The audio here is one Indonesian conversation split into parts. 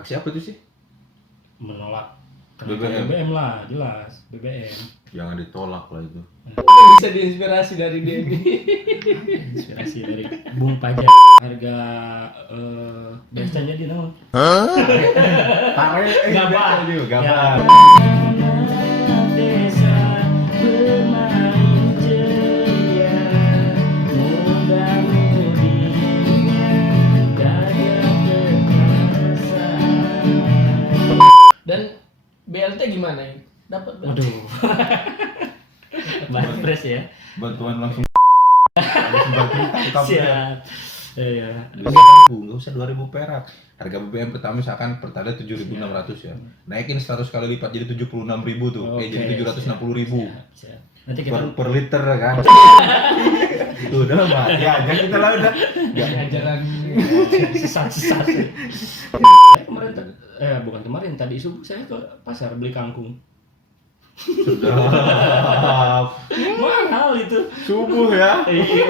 Aksi apa itu sih? Menolak BBM. BBM lah, jelas BBM. Jangan ditolak lah itu. Bisa diinspirasi dari dia ini. Inspirasi dari Bung Pajak. Harga besan jadi naon? Gambar juga, gambar. Desa bermain ceria, muda-mudinya gaya kekerasan. Dan BLT gimana ya? Dapat BLT? Waduh. Banpres ya. Bantuan langsung. Habis bantuan Siap. Iya. nggak usah 2.000 perak. Harga BBM pertama misalkan Pertalite 7.600 ya. Naikin 100 kali lipat jadi 76.000 tuh. Jadi 760.000. Siap. Nanti kita Per liter kan. Tuh udah mati aja kita lah udah. Jalan sesat. Kemarin bukan kemarin, tadi subuh saya ke pasar beli kangkung. Sedap. Mahal itu. Subuh ya. Iya.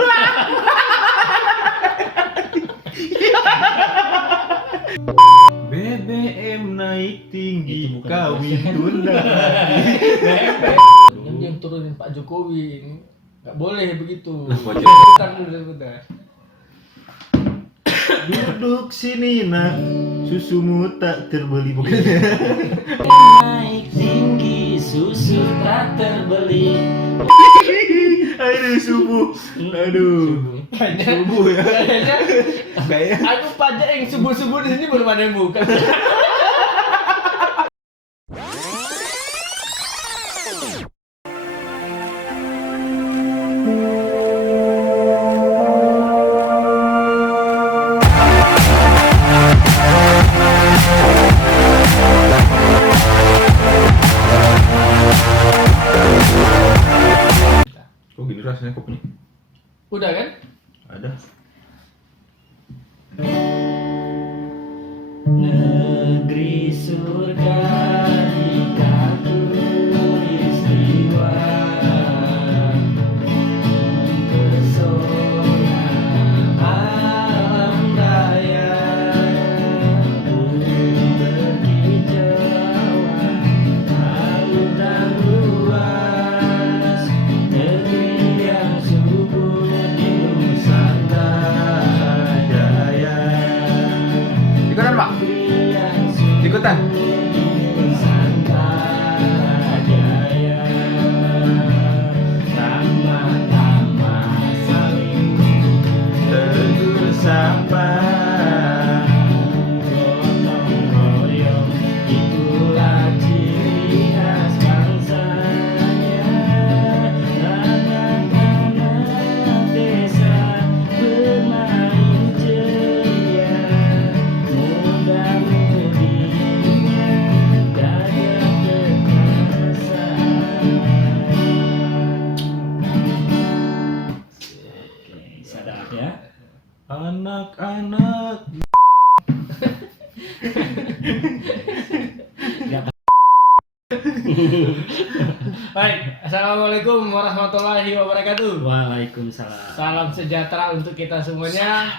BBM naik tinggi, Itu bukan kawin tunda. yang turunin Pak Jokowi ini nggak boleh begitu. Wajib. Bentar dulu. Duduk sini nak, susumu tak terbeli bukan? Naik tinggi, susu tak terbeli. Aduh subuh, aduh subuh ya. Kayaknya Kayak aku pajak yang subuh-subuh di sini belum ada yang buka. kok gini rasanya kopinya? Udah kan? Ada. Negeri surga di katulistiwa, pesona alam raya, gunung berkicauan, lautan luas, negeri yang subur di Nusantara Jaya. Ikutan pak? Ikutan. Nusantara Jaya, sama-sama saling tegur sapa, gotong royong itulah ciri khas bangsanya. Anak-anak desa bermain ceria, muda-mudinya gaya kekerasan. Oke, sadap ya. Anak-anak. Baik, assalamualaikum warahmatullahi wabarakatuh. Waalaikumsalam. Salam sejahtera untuk kita semuanya.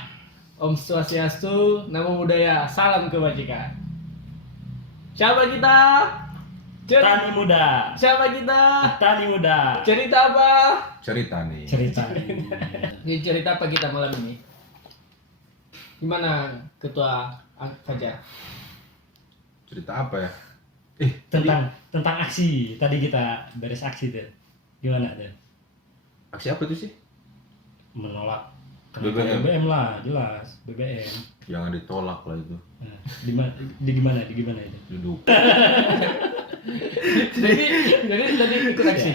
Om Swastiastu, Namo Buddhaya, salam kebajikan. Siapa kita? Tani muda. Siapa kita? Tani muda. Cerita apa? Cerita nih. Cerita. Ini cerita apa kita malam ini? Gimana Ketua Fajar? Cerita apa ya? tentang aksi. Tadi kita beres aksi tuh. Gimana tuh? Aksi apa itu sih? Menolak BBM. BBM lah, jelas BBM. Jangan ditolak lah itu. Nah, di gimana itu? Duduk. jadi tadi ikut aksi.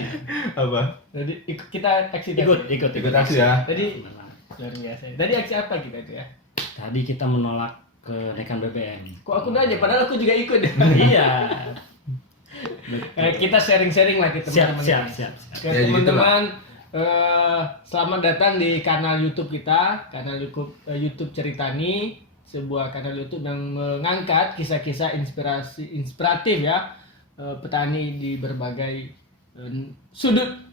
Apa? Jadi kita aksi tadi. Ikut aksi ya. Tadi luar biasa. Tadi aksi apa kita itu ya? Tadi kita menolak kenaikan BBM. Kok aku aja padahal aku juga ikut. Iya. Kita sharing-sharing lah kita Siap. Ke Ya, gitu teman-teman, selamat datang di kanal YouTube kita, kanal YouTube Ceritani, sebuah kanal YouTube yang mengangkat kisah-kisah inspiratif ya, petani di berbagai sudut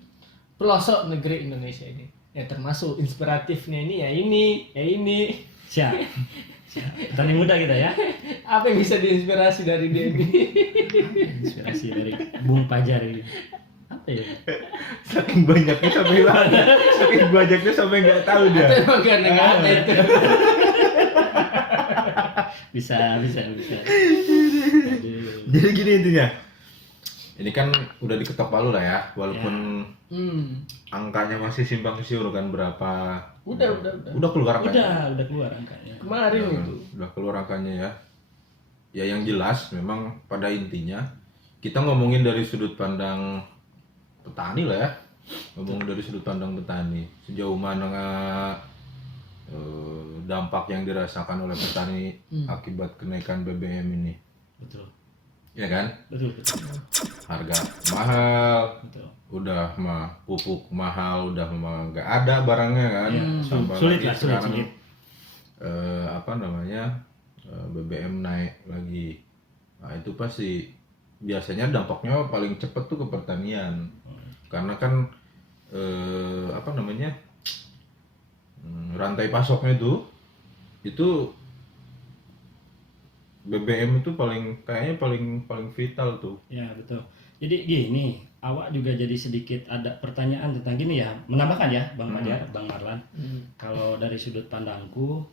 pelosok negeri Indonesia ini. Ya termasuk inspiratifnya ini ya ini. Siap. Petani muda kita ya. Apa yang bisa diinspirasi dari dia ini? Inspirasi dari Bung Pajar ini. Apa ya? Saking banyaknya sampai saking banyaknya sampai nggak tahu dia. Atau emang karena nggak ada itu? Bisa. Aduh. Jadi gini intinya. Ini kan udah diketok palu lah ya, walaupun angkanya masih simpang siur kan berapa. Udah. Udah keluar angkanya. Udah keluar angkanya. Kemarin itu. Udah keluar angkanya ya. Ya yang jelas memang pada intinya kita ngomongin dari sudut pandang petani lah ya. Ngomongin dari sudut pandang petani. Sejauh mana dampak yang dirasakan oleh petani akibat kenaikan BBM ini. Betul. Ya kan? Betul. Harga mahal, Betul. udah mah pupuk mahal, udah mah nggak ada barangnya kan. Ya, Tambah sulit lagi lah, sulit. sekarang BBM naik lagi. Nah itu pasti biasanya dampaknya paling cepet tuh ke pertanian, karena kan rantai pasoknya itu BBM itu kayaknya paling vital tuh. Ya betul. Jadi gini, awak juga jadi sedikit ada pertanyaan tentang gini ya, menambahkan ya Bang Fajar, Bang Marlan. Kalau dari sudut pandangku,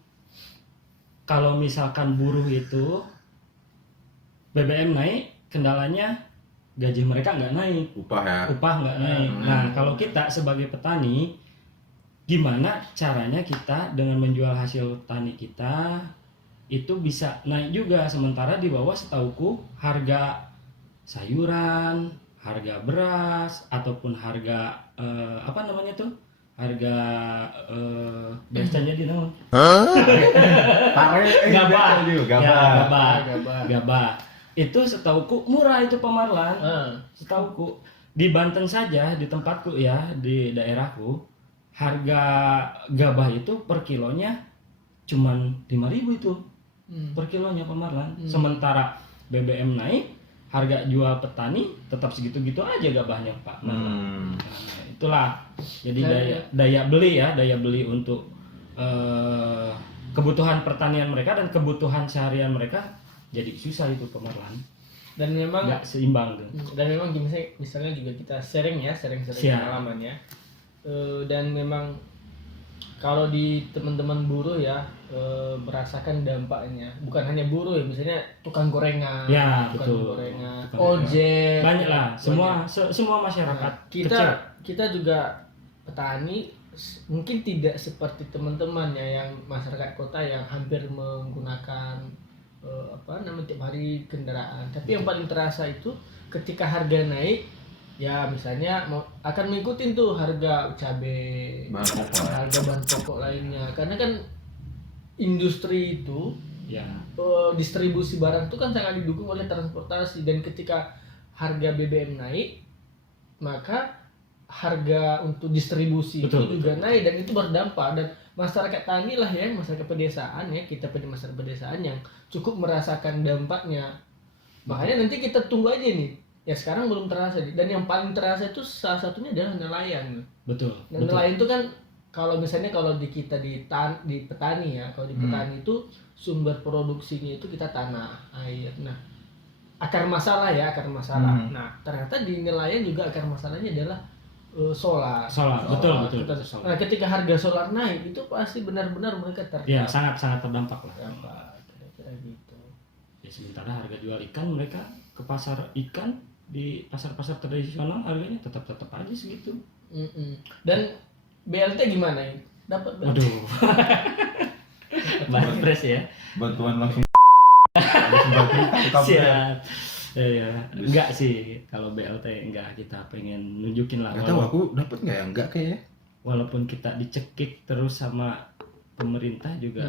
kalau misalkan buruh itu BBM naik, kendalanya gaji mereka nggak naik, Upah nggak naik. Nah kalau kita sebagai petani, gimana caranya kita dengan menjual hasil tani kita itu bisa naik juga, sementara di bawah setauku harga sayuran, harga beras ataupun harga harga biasa jadi naon? Gabah. Itu setauku murah itu Pemarlan. Setauku di Banten saja, di tempatku ya, di daerahku, harga gabah itu per kilonya cuman 5.000 itu. Per kilonya Pemarlan. Sementara BBM naik, harga jual petani tetap segitu-gitu aja gabahnya Pak Marlan. Nah, itulah jadi daya beli untuk kebutuhan pertanian mereka dan kebutuhan seharian mereka jadi susah itu Pemarlan. Dan memang nggak seimbang tuh. Dan memang misalnya juga kita sering pengalaman ya. Dan memang kalau di teman-teman buruh ya merasakan dampaknya, bukan hanya buruh ya, misalnya tukang gorengan, gorengan, ojek, banyak lah, semua masyarakat nah, kita juga petani mungkin tidak seperti teman-teman ya yang masyarakat kota yang hampir menggunakan tiap hari kendaraan, tapi yang paling terasa itu ketika harga naik ya, misalnya akan mengikuti tuh harga cabai, harga bahan pokok lainnya, karena kan industri itu ya, distribusi barang itu kan sangat didukung oleh transportasi, dan ketika harga BBM naik maka harga untuk distribusi itu juga naik, dan itu berdampak. Dan masyarakat tani lah ya, masyarakat pedesaan ya, kita punya masyarakat pedesaan yang cukup merasakan dampaknya. Makanya nanti kita tunggu aja nih. Ya sekarang belum terasa, dan yang paling terasa itu salah satunya adalah nelayan. Betul. Nelayan itu kan kalau misalnya di petani ya, kalau di petani itu sumber produksinya itu kita tanah, air. Nah, akar masalah. Nah, ternyata di nelayan juga akar masalahnya adalah solar. Betul. Nah, ketika harga solar naik itu pasti benar-benar mereka ya sangat terdampak lah. Kira-kira gitu. Ya sementara harga jual ikan mereka ke pasar ikan di pasar-pasar tradisional harganya tetap aja segitu. Dan BLT gimana ya? Dapat BLT? Aduh. Banpres ya. Bantuan langsung. Siap. Ya. Enggak sih kalau BLT enggak, kita pengen nunjukin lah. Enggak tahu aku dapat enggak ya, enggak kayaknya. Walaupun kita dicekik terus sama pemerintah juga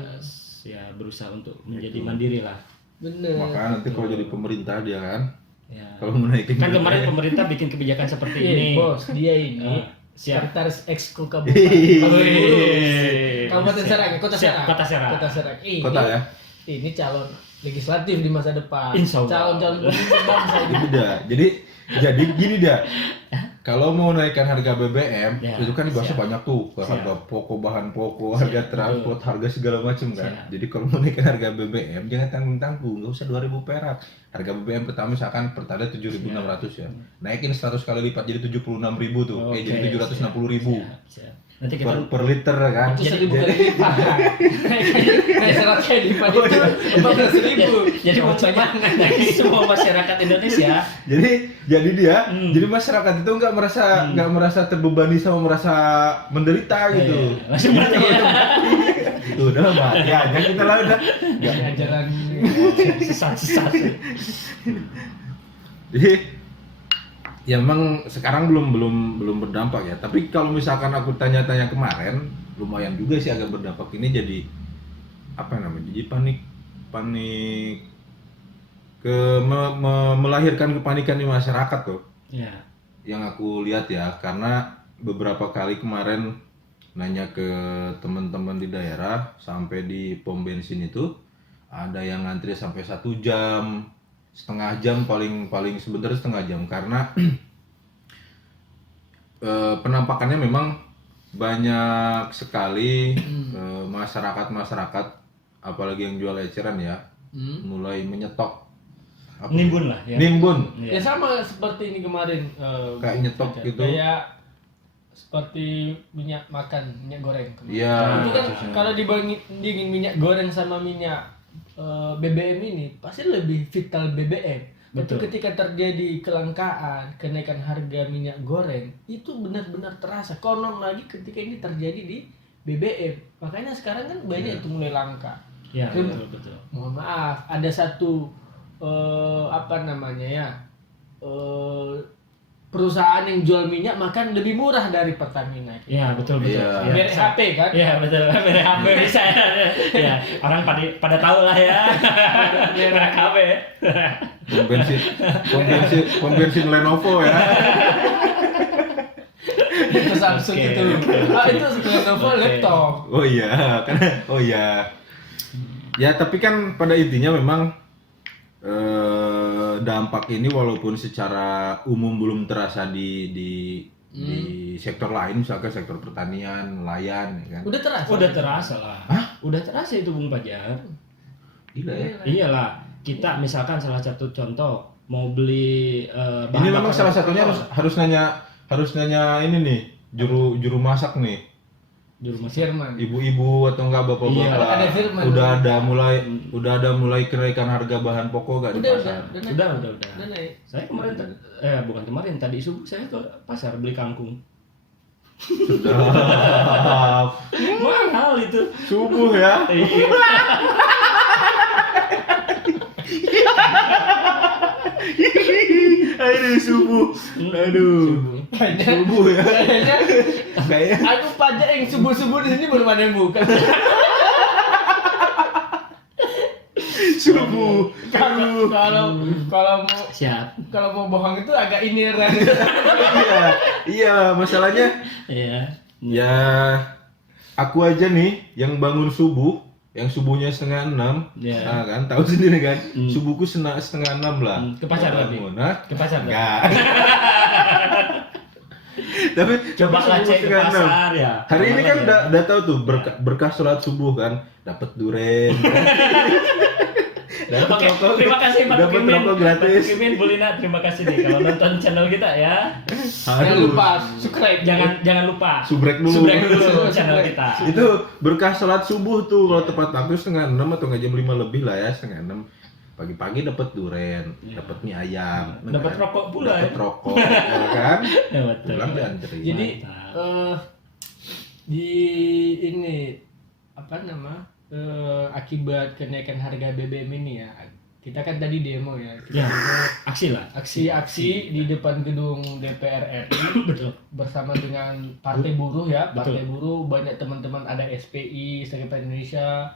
ya berusaha untuk menjadi mandiri lah. Bener. Makanya nanti kalau jadi pemerintah dia kan. Ya. Kalau menaikin kan kemarin pemerintah bikin kebijakan seperti ini. Bos, dia ini Sekretaris Ekskul Kabupaten Serang, Kota Serang. Kota ya. Ini calon legislatif di masa depan. Insya Allah. Calon pemimpin bangsa ini. Jadi gini dah. kalau mau naikkan harga BBM, Ya, itu kan dibahasnya siap. banyak tuh, ke Siap. harga pokok, bahan pokok, Siap, harga transport, harga segala macam kan. Siap. Jadi kalau mau naikkan harga BBM, jangan tanggung-tanggung, nggak usah 2.000 perak. Harga BBM pertama misalkan Pertalite 7.600 ya, naikin 100 kali lipat jadi 76.000 tuh, Oke, jadi 760.000 siap. Nanti kita per liter kan. Itu 1.000 kali lipat. Naik 100 kali lipat itu 14.000. jadi bagi semua masyarakat Indonesia. jadi dia, jadi masyarakat itu nggak merasa terbebani sama merasa menderita gitu. Langsung mati ya. Itu udah mati aja kita lah udah. Jalan Sesat. Jadi ya memang sekarang belum berdampak ya. Tapi kalau misalkan aku tanya-tanya kemarin, lumayan juga sih agak berdampak. Ini jadi apa namanya? Jadi panik melahirkan kepanikan di masyarakat tuh. Ya. Yang aku lihat ya, karena beberapa kali kemarin nanya ke teman-teman di daerah, sampai di pom bensin itu ada yang ngantri sampai 1 jam, setengah jam, paling sebentar setengah jam, karena penampakannya memang banyak sekali masyarakat apalagi yang jual eceran ya, mulai menyetok Nimbun lah ya. nimbun Ya sama seperti ini kemarin kayak nyetok gitu. Kayak seperti minyak goreng kemarin. Iya. Itu kan kasusnya. kalau dibandingin minyak goreng sama minyak BBM ini pasti lebih vital BBM. Itu Betul. ketika terjadi kelangkaan, kenaikan harga minyak goreng itu benar-benar terasa. Konon lagi ketika ini terjadi di BBM. Makanya sekarang kan banyak itu mulai langka. Ya, betul. Mohon maaf, ada satu perusahaan yang jual minyak makan lebih murah dari Pertamina. Iya, betul. Iya. Ya, Merek HP kan? Iya, betul. Merek HP bisa. Ya, orang pada tahu lah ya. Merek HP. Pom bensin Lenovo ya. Itu Samsung Oke, itu. Itu Lenovo Oke. laptop. Oh iya, ya tapi kan pada intinya memang dampak ini walaupun secara umum belum terasa di sektor lain, misalkan sektor pertanian, nelayan, ya kan. Udah terasa. Udah terasa lah. Udah terasa itu Bung Pajar. Gila ya. Iyalah, kita misalkan salah satu contoh mau beli Ini memang salah satunya harus nanya ini nih, juru masak nih. di rumah Firman. Ibu-ibu atau enggak bapak-bapak. Iya, ada Firman. Udah ada mulai kenaikan harga bahan pokok enggak di pasar? Udah. Udah naik. Saya kemarin bukan kemarin, tadi subuh saya ke pasar beli kangkung. Sedap. Mahal itu. Subuh ya. Iya. Aduh subuh. Subuh ya. Kayaknya Kayak aku pajak yang subuh-subuh di sini belum ada yang buka. subuh. Kalau mau Siap. kalau mau bohong itu agak iniran. Iya, masalahnya Iya. ya aku aja nih yang bangun subuh, yang subuhnya 5:30, Iya. nah kan tahu sendiri kan, subuhku 5:30 lah. Ke pasar lagi? Bangun, nah? Ke pasar lagi? Enggak. tapi Coba subuh lah cek ke 5:30. pasar ya. Hari ini kan Awalnya. udah tahu tuh berkah sholat subuh kan, dapat duren. Oke, terima kasih Pak Dapat Kimin. rokok gratis. Pak Kimin Bulina, terima kasih nih kalau nonton channel kita ya. Jangan lupa subscribe. Jangan lupa. Subrek dulu. Subrek dulu channel kita. Itu berkah sholat subuh tuh kalau tepat waktu 5:30 atau nggak jam 5 lebih lah ya, 5:30. Pagi-pagi dapat duren, dapat mie ayam, Dapat rokok pula dapat ya. rokok, ya kan? Ya, betul. Pulang diantri. Jadi Mantap. di ini akibat kenaikan harga BBM ini ya. Kita kan tadi demo ya. Kita Ya, demo aksi lah. aksi di depan gedung DPR RI Betul. bersama dengan Partai Buruh ya. Betul. Partai Buruh banyak teman-teman, ada SPI, Sekretariat Indonesia,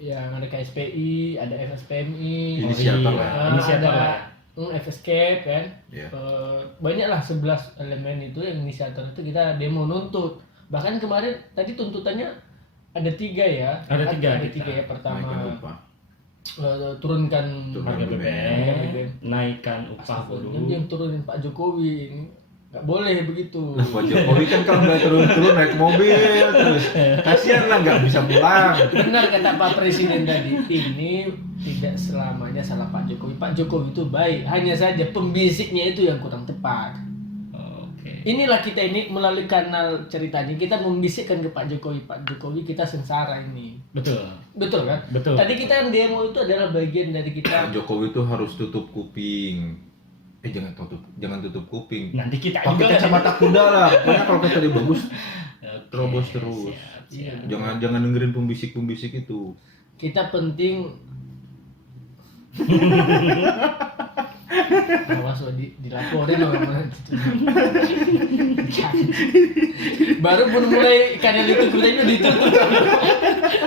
yang ada KSPI, ada FSPMI, Inisiator iya. lah. Inisiator ada lah. FSCAP kan. Ya. Banyaklah 11 elemen itu yang inisiator itu kita demo nuntut. Bahkan kemarin tadi tuntutannya ada 3 ya. Ada tiga Ada 3 ya. Naikkan Pertama upah. turunkan Turun Harga BBM. BBM, naikkan upah Astagfirullah, buruh. yang turunin Pak Jokowi ini. nggak boleh begitu. Nah, Pak Jokowi kan kalau nggak turun-turun naik mobil terus, kasihan lah nggak bisa pulang. Benar kata Pak Presiden tadi, ini tidak selamanya salah Pak Jokowi. Pak Jokowi itu baik, hanya saja pembisiknya itu yang kurang tepat. Oke. Inilah kita ini melalui kanal ceritanya kita membisikkan ke Pak Jokowi kita sengsara ini. Betul. Betul kan? Betul. Tadi kita yang demo itu adalah bagian dari Pak kita. Jokowi itu harus tutup kuping. Jangan tutup kuping. Nanti kita Pakai juga kacamata kuda lah. Pokoknya kalau kata dia bagus, Oke, terobos terus. siap. Jangan dengerin pembisik itu. Kita penting awas loh dilaporin loh baru pun mulai kanal itu kita ditutup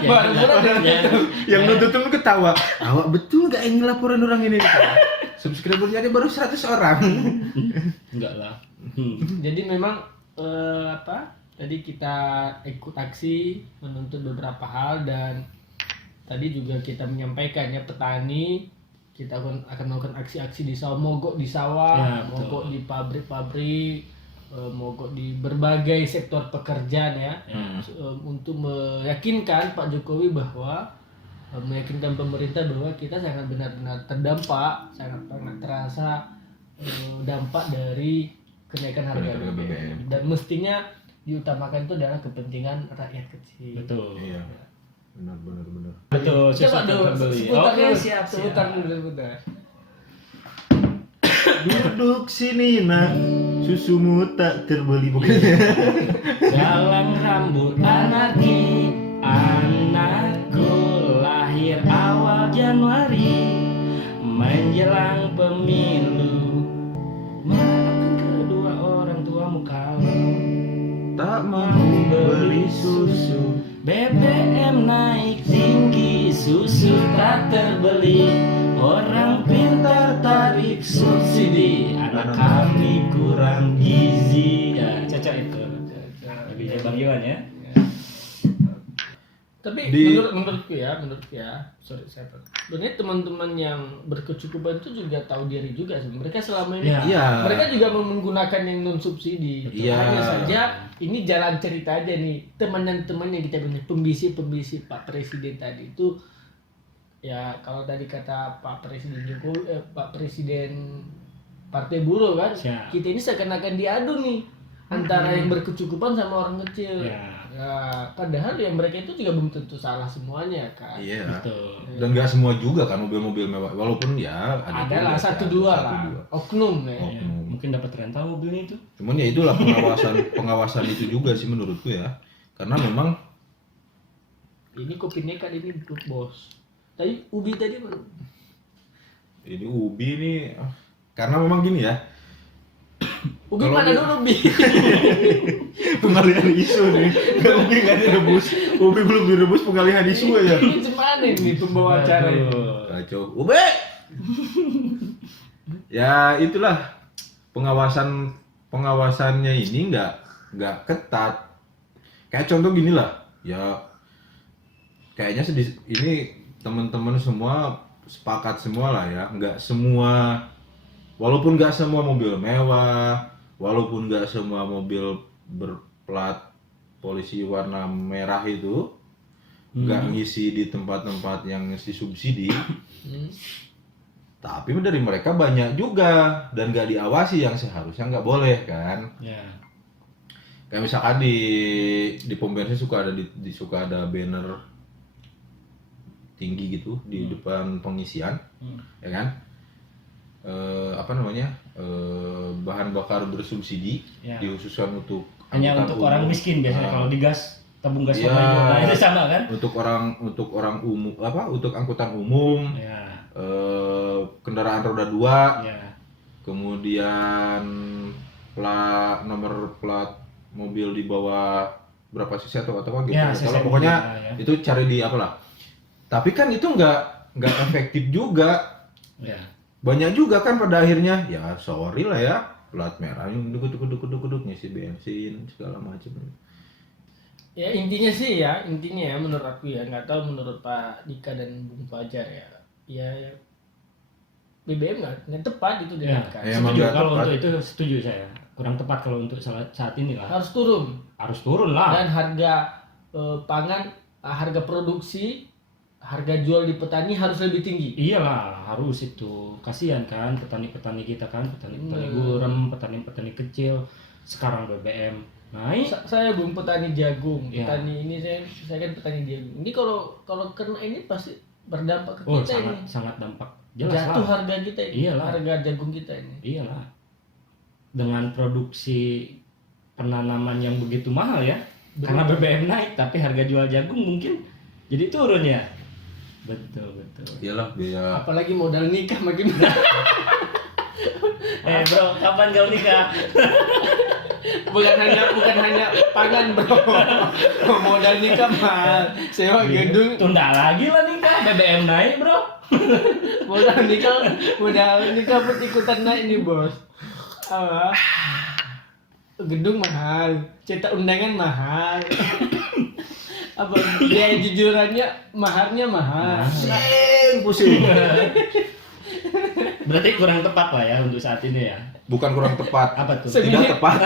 baru mulai Yang nuntut tuh ketawa. Awak betul gak ingin laporan orang ini? Subscribernya dia baru 100 orang. Enggak lah. jadi memang tadi kita ikut aksi menuntut beberapa hal dan tadi juga kita menyampaikan ya petani kita akan melakukan aksi-aksi di sawah, mogok di sawah, Ya, betul. mogok di pabrik-pabrik, mogok di berbagai sektor pekerjaan ya, untuk meyakinkan Pak Jokowi bahwa meyakinkan pemerintah bahwa kita sangat benar-benar terdampak, sangat terasa dampak dari kenaikan harga Kenaikan BBM. BBM. Dan mestinya diutamakan itu adalah kepentingan rakyat kecil. Betul. Iya. Benar. Betul. Coba dulu, terbeli. seputar Oke, dulu, siap. seputar dulu, seputar. Duduk sini nak, susumu tak terbeli bukannya. Dalam rambut anarki, anakku lahir awal Januari menjelang pemilu. Maafkan kedua orang tuamu kalau Tak mau beli susu. BBM naik tinggi, susu tak terbeli. Orang pintar tarik subsidi, anak kami kurang gizi. Ya, cocok itu. Lebih Bang Iwan ya. Tapi Di- menurutku ya, sorry saya sebenarnya teman-teman yang berkecukupan itu juga tahu diri juga sih. Mereka selama ini Ya. Iya. mereka juga menggunakan yang non subsidi. Iya. Hanya saja ini jalan cerita aja nih teman-teman yang kita punya pembisi Pak Presiden tadi itu ya kalau tadi kata Pak Presiden Jokowi, Pak Presiden Partai Buruh kan, Siap. kita ini seakan-akan diadu nih antara yang berkecukupan sama orang kecil. Ya. Ya, padahal ya mereka itu juga belum tentu salah semuanya kan. Iya. Betul. Dan nggak semua juga kan mobil-mobil mewah. Walaupun ya Ada juga lah ya, satu dua lah, dua. oknum ya. Oh. Ya, mungkin dapat rental mobilnya itu. Cuman ya itulah pengawasan itu juga sih menurutku ya. Karena memang Ini kopi nekat ini bos. Tadi ubi tadi mana? ini Ubi ini karena memang gini ya. Ubi Kalau mana dia- dulu ubi? Pengalihan isu nih. Ubi nggak direbus. Ubi belum direbus pengalihan isu aja. Ini gimana nih pembawa acara ini? Kacau. Ube. Ya itulah pengawasannya ini nggak ketat. Kayak contoh gini lah. Ya kayaknya ini teman-teman semua sepakat semua lah ya. Nggak semua, walaupun nggak semua mobil mewah, walaupun nggak semua mobil berplat polisi warna merah itu nggak ngisi di tempat-tempat yang ngisi subsidi. Tapi dari mereka banyak juga dan nggak diawasi yang seharusnya nggak boleh kan. Ya. Kayak misalkan di pom bensin suka ada banner tinggi gitu di depan pengisian, ya kan? Bahan bakar bersubsidi Ya. dikhususkan untuk Hanya angkutan untuk umum. orang miskin biasanya Ah. kalau digas tabung gas Iya. nah, itu sama kan? Untuk orang umum untuk angkutan umum, Ya. kendaraan roda 2, Ya. kemudian nomor plat mobil di bawah berapa cc atau apa gitu. Ya, Kalau cc pokoknya ya. itu cari di apalah. Tapi kan itu nggak efektif juga. Ya. Banyak juga kan pada akhirnya ya sorry lah ya, plat merah yang duduk ngisi bensin segala macam. Ya intinya ya menurut aku ya, nggak tahu menurut Pak Dika dan Bung Fajar ya. Ya BBM nggak tepat itu Ya. dinaikkan. Ya, emang Setuju nggak kalau tepat. untuk itu setuju saya. kurang tepat kalau untuk saat ini lah. Harus turun. Harus turun lah. Dan harga pangan, harga produksi, harga jual di petani harus lebih tinggi. Iyalah, harus itu. Kasihan kan petani-petani kita kan, petani-petani gurem, petani-petani kecil. Sekarang BBM naik. Saya belum petani jagung, Ya. petani ini saya kan petani jagung. Ini kalau kena ini pasti berdampak ke kita sangat, ini. sangat dampak. Jelas Jatuh lah. harga kita ini. Iyalah. Harga jagung kita ini. Iyalah. Dengan produksi penanaman yang begitu mahal ya. Karena BBM naik tapi harga jual jagung mungkin jadi turun ya. Betul. Iyalah biaya. Apalagi modal nikah makin Bro, kapan kau nikah? bukan hanya pangan bro. Modal nikah mahal, sewa gedung, Tunda lagi lah nikah, BBM naik bro. modal nikah pun ikutan naik nih bos. Apa? Gedung mahal, cetak undangan mahal. Apa biaya jujurannya maharnya mahal. Pusing. Berarti kurang tepat lah ya untuk saat ini ya. Bukan kurang tepat. Apa tuh? Tidak tepat.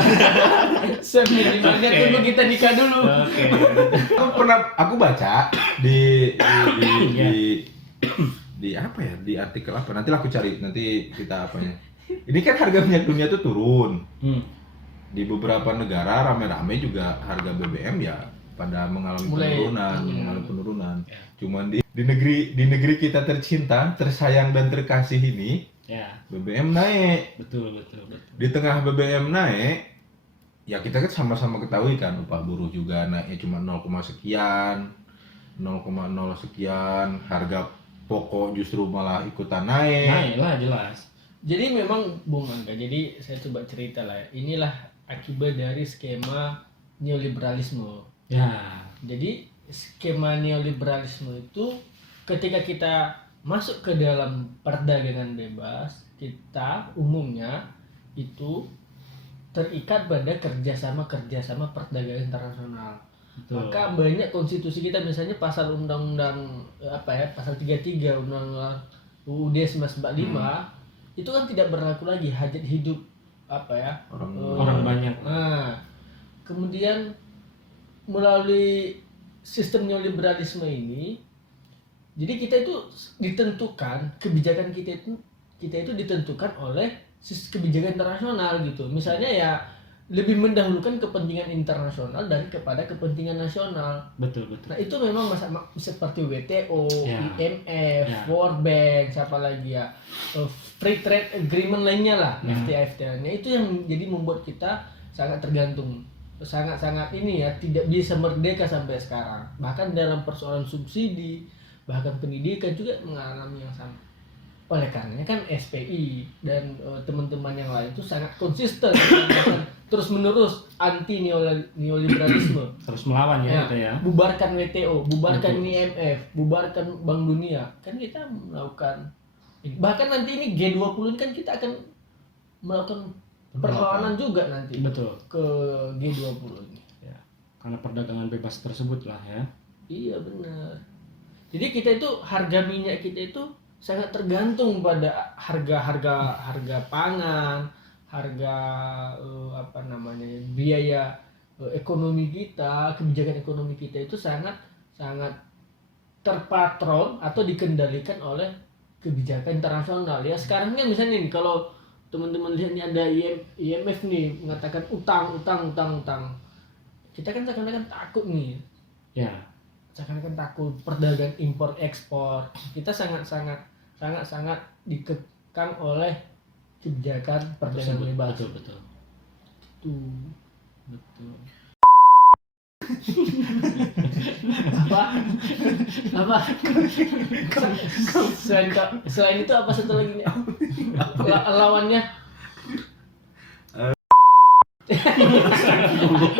Seminimalnya Oke. tunggu kita nikah dulu. Oke. Aku baca di Iya. di apa ya, di artikel apa, nanti aku cari, nanti kita apanya. Ini kan harga minyak dunia tuh turun di beberapa negara, rame-rame juga harga BBM ya pada mengalami penurunan. Ya. Cuman di negeri kita tercinta, tersayang dan terkasih ini Ya, BBM naik. betul. Di tengah BBM naik, ya kita kan sama-sama ketahui kan upah buruh juga naiknya cuma 0, sekian, 0,0 sekian, harga pokok justru malah ikutan naik. Naik lah jelas. Jadi memang Bung Angga, jadi saya coba cerita lah ya. Inilah akibat dari skema neoliberalisme. Ya, Jadi skema neoliberalisme itu ketika kita masuk ke dalam perdagangan bebas, kita umumnya itu terikat pada kerjasama perdagangan internasional. betul. Maka banyak konstitusi kita, misalnya pasal undang-undang pasal 33 undang-undang UUD 1945 itu kan tidak berlaku lagi hajat hidup Orang banyak. Nah, kemudian melalui sistem neoliberalisme ini, jadi kita itu ditentukan, kebijakan kita itu ditentukan oleh kebijakan internasional gitu. Misalnya ya lebih mendahulukan kepentingan internasional kepada kepentingan nasional. Betul. Nah itu memang seperti WTO, Ya. IMF, Ya. World Bank, siapa lagi ya, Free Trade Agreement lainnya lah, FTA. Nah itu yang jadi membuat kita sangat tergantung, sangat ini ya, tidak bisa merdeka sampai sekarang. Bahkan dalam persoalan subsidi, bahkan pendidikan juga mengalami yang sama. Oleh karenanya kan SPI dan teman-teman yang lain itu sangat konsisten terus menerus anti neoliberalisme. Terus melawan ya kita ya. Bubarkan WTO, bubarkan Betul. IMF, bubarkan Bank Dunia. Kan kita melakukan bahkan nanti ini G20 ini kan kita akan melakukan perlawanan juga nanti Betul. ke G20 ini. Ya. Karena perdagangan bebas tersebut lah ya. Iya benar. Jadi kita itu harga minyak kita itu sangat tergantung pada harga pangan, harga biaya ekonomi kita, kebijakan ekonomi kita itu sangat terpatron atau dikendalikan oleh kebijakan internasional. Ya sekarang kan misalnya nih, kalau teman-teman lihat nih ada IMF nih mengatakan utang. Kita kan seakan-akan takut nih. Ya. Seakan-akan takut perdagangan impor ekspor. Kita sangat dikekang oleh kebijakan perdagangan Tersebut. bebas. Betul. Betul. Apa? Selain itu apa satu lagi nih? Lawannya?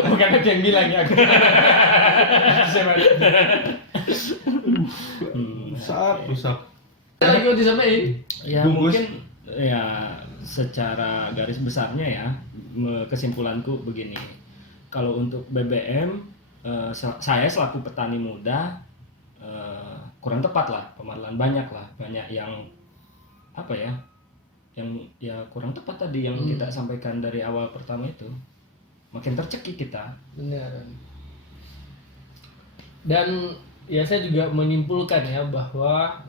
Bukan aku yang bilang ya. Rusak. Lagi mau disampaikan? Ya Bungkus. mungkin ya secara garis besarnya ya kesimpulanku begini. Kalau untuk BBM saya selaku petani muda kurang tepat lah Pemarlan, banyak yang yang ya kurang tepat tadi yang kita sampaikan dari awal pertama itu, makin tercekik kita. Benar. Dan ya saya juga menyimpulkan ya bahwa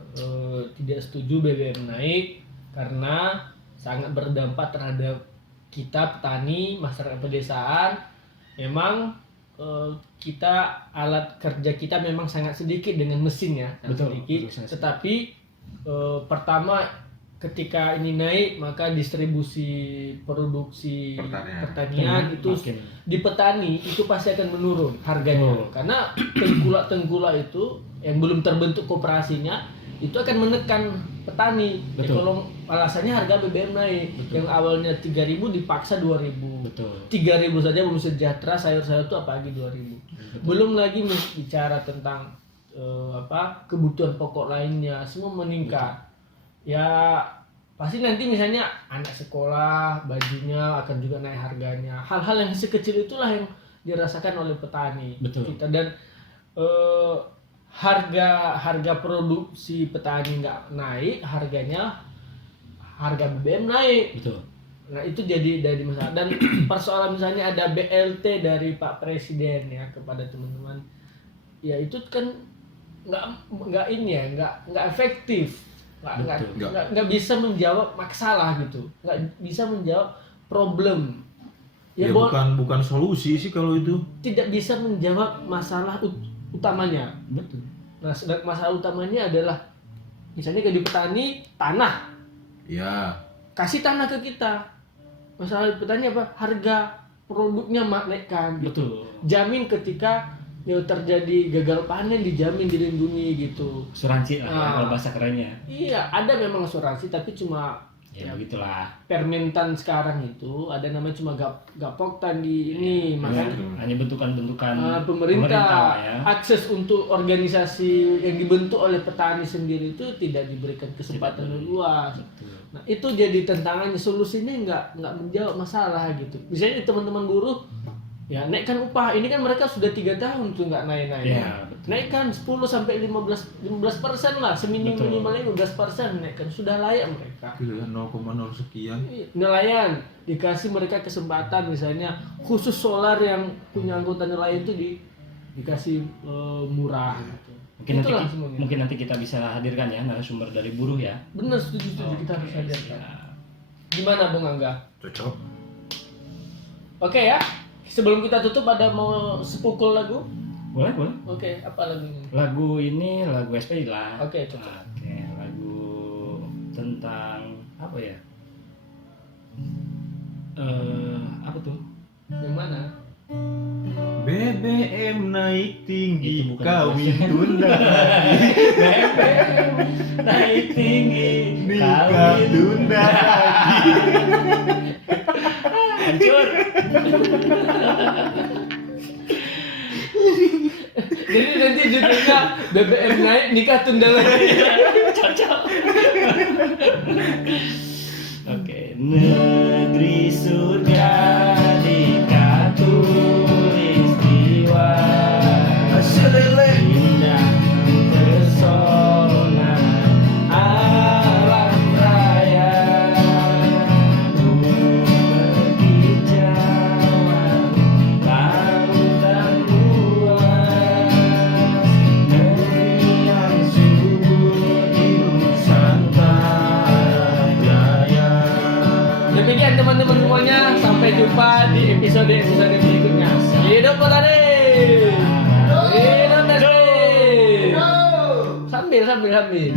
tidak setuju BBM naik karena sangat berdampak terhadap kita petani, masyarakat pedesaan. Memang kita alat kerja kita memang sangat sedikit dengan mesin ya, sangat sedikit. Betul. Tetapi pertama ketika ini naik maka distribusi produksi pertanian itu di petani itu pasti akan menurun harganya karena tengkulak itu yang belum terbentuk koperasinya itu akan menekan petani. Ya, kalau alasannya harga BBM naik yang awalnya 3.000 dipaksa 2.000. 3.000 saja belum sejahtera, sayur-sayur itu apalagi 2.000. Belum lagi bicara tentang kebutuhan pokok lainnya semua meningkat. Ya pasti nanti misalnya anak sekolah bajunya akan juga naik harganya. Hal-hal yang sekecil itulah yang dirasakan oleh petani kita. Dan harga produksi petani nggak naik, harga BBM naik. Nah itu jadi masalah. Dan persoalan misalnya ada BLT dari Pak Presiden ya kepada teman-teman, ya itu kan nggak efektif. Nggak bisa menjawab masalah gitu, nggak bisa menjawab problem ya bukan solusi sih kalau itu, tidak bisa menjawab masalah utamanya. Nah masalah utamanya adalah misalnya di petani tanah ya kasih tanah ke kita, masalah petani apa, harga produknya naikkan gitu. Jamin ketika ya terjadi gagal panen dijamin dilindungi gitu. Asuransi lah kalau bahasa kerennya. Iya, ada memang asuransi tapi cuma ya begitulah. Permentan sekarang itu ada namanya cuma gapoktan di ini, makanya hanya bentukan-bentukan pemerintah ya. Akses untuk organisasi yang dibentuk oleh petani sendiri itu tidak diberikan kesempatan luas. Nah, itu jadi tantangannya, solusinya nggak menjawab masalah gitu. Misalnya teman-teman buruh ya naikkan upah, ini kan mereka sudah 3 tahun tuh nggak naik-naik. Ya, naikkan 10-15% lah, seminimal 15% naikkan, sudah layak mereka. 0,0 sekian. Nelayan dikasih mereka kesempatan, misalnya khusus solar yang punya anggota nelayan itu dikasih murah. Mungkin nanti kita bisa hadirkan ya narasumber dari buruh ya. Benar, setuju kita harus hadirkan. Gimana Bung Angga? Cocok. Oke ya. Sebelum kita tutup ada mau sepukul lagu? Boleh. Oke, apa lagunya? Lagu ini lagu SPI lah. Oke, cocok. Oke, lagu tentang apa ya? Apa tuh? Yang mana? BBM naik tinggi, Itu bukan kawin tunda. BBM naik tinggi, Nikah tunda. hancur. Jadi nanti judulnya BBM naik, nikah tunda lagi. Cocok. Oke, negeri surga di katulistiwa, indah pesona alam raya, berkicauan lautan luas, negeri yang subur di Nusantara Jaya. Demikian teman-teman semuanya, sampai jumpa di episode berikutnya. Hidup petani, hidup petani. Sambil.